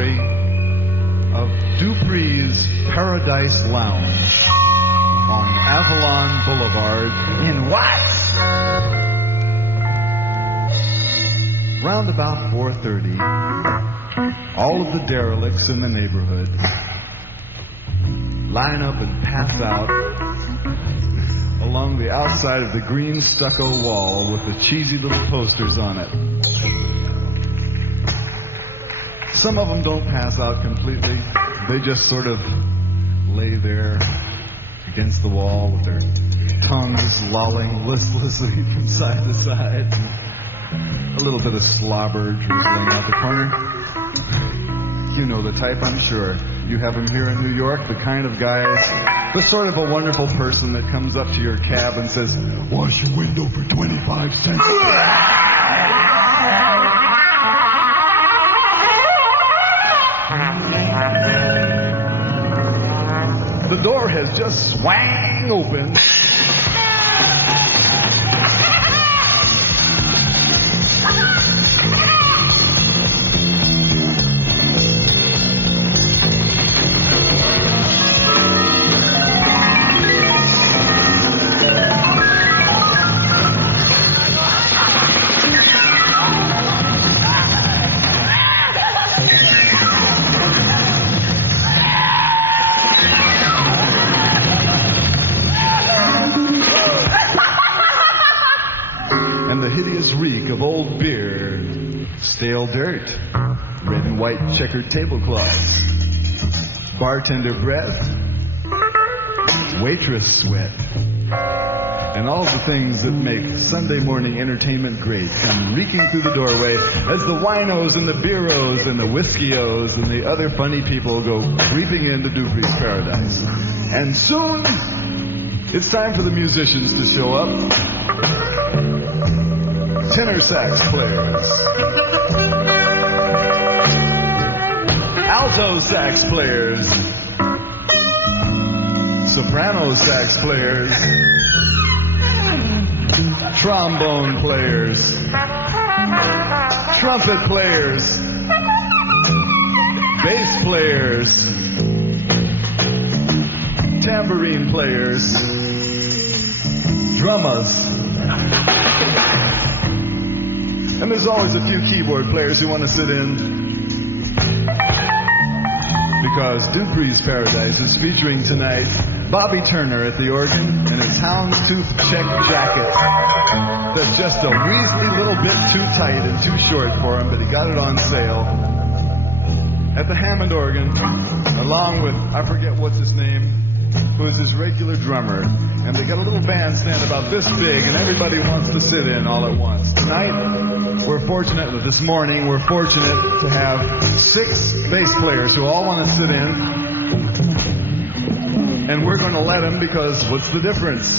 story of Dupree's Paradise Lounge on Avalon Boulevard in what? Round about 4:30, all of the derelicts in the neighborhood line up and pass out along the outside of the green stucco wall with the cheesy little posters on it. Some of them don't pass out completely. They just sort of lay there against the wall with their tongues lolling listlessly from side to side. A little bit of slobber dribbling out the corner. You know the type, I'm sure. You have them here in New York, the kind of guys, the sort of a wonderful person that comes up to your cab and says, "Wash your window for 25 cents." The door has just swang open. Reek of old beer, stale dirt, red and white checkered tablecloths, bartender breath, waitress sweat, and all the things that make Sunday morning entertainment great come reeking through the doorway as the winos and the beeros and the whiskey-os and the other funny people go creeping into Dupree's Paradise. And soon, it's time for the musicians to show up. Tenor sax players, alto sax players, soprano sax players, trombone players, trumpet players, bass players, tambourine players, drummers. And there's always a few keyboard players who want to sit in. Because Dupree's Paradise is featuring tonight Bobby Turner at the organ in his houndstooth check jacket that's just a weaselly little bit too tight and too short for him, but he got it on sale. At the Hammond organ, along with, I forget what's his name, who is his regular drummer. And they got a little bandstand about this big, and everybody wants to sit in all at once. Tonight, this morning, we're fortunate to have 6 bass players who all want to sit in. And we're going to let them because what's the difference?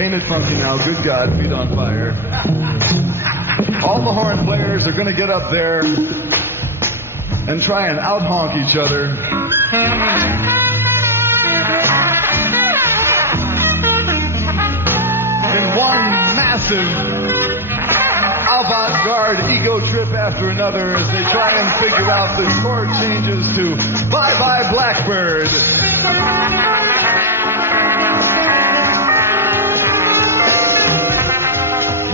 Ain't it funky now? Good God, feet on fire. All the horn players are going to get up there and try and out-honk each other. In one massive avant-garde ego trip after another as they try and figure out the chord changes to Bye Bye Blackbird.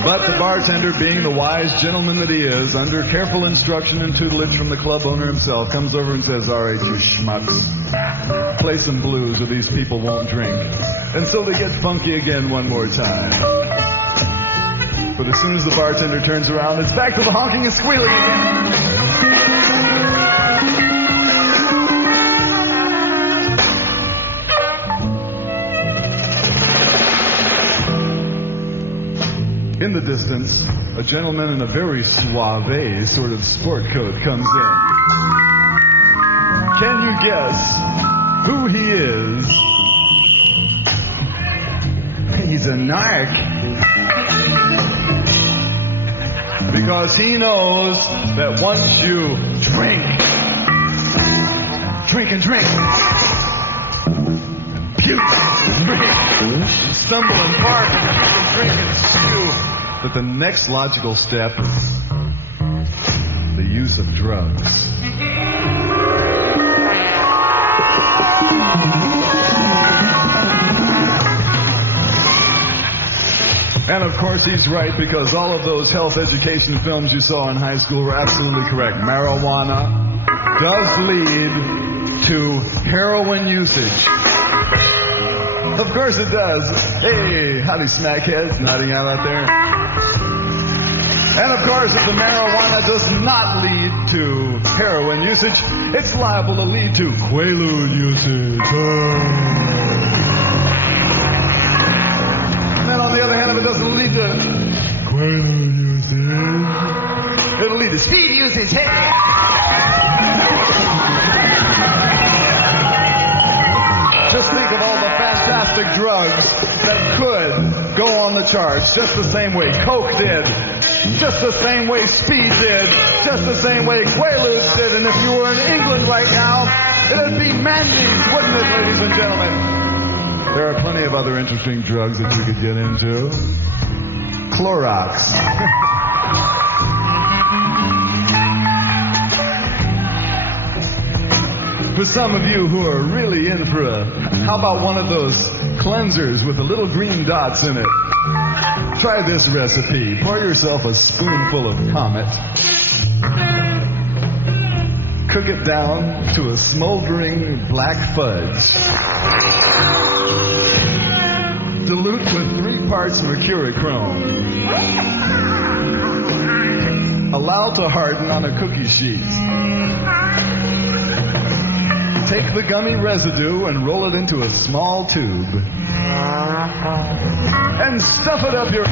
But the bartender, being the wise gentleman that he is, under careful instruction and tutelage from the club owner himself, comes over and says, "All right, you schmucks, play some blues or these people won't drink." And so they get funky again one more time. But as soon as the bartender turns around, it's back to the honking and squealing again. In the distance, a gentleman in a very suave sort of sport coat comes in. Can you guess who he is? He's a narc. Because he knows that once you drink and drink, and puke and drink, and stumble and bark and drink and stew, that the next logical step is the use use of drugs. And of course he's right, because all of those health education films you saw in high school were absolutely correct. Marijuana does lead to heroin usage. Of course it does. Hey, howdy smackheads nodding out there. And of course, if the marijuana does not lead to heroin usage, it's liable to lead to Quaalude usage. And then on the other hand, if it doesn't lead to Quaalude usage, it'll lead to speed usage. Hey! Just think of all the fantastic drugs that could go on the charts just the same way Coke did, just the same way Speed did, just the same way Quaaludes did. And if you were in England right now, it'd be Mandy's, wouldn't it, ladies and gentlemen? There are plenty of other interesting drugs that you could get into. Clorox. For some of you who are really in for how about one of those cleansers with the little green dots in it? Try this recipe. Pour yourself a spoonful of Comet. Cook it down to a smoldering black fudge. Dilute with 3 parts mercurochrome. Allow to harden on a cookie sheet. Take the gummy residue and roll it into a small tube. And stuff it up your...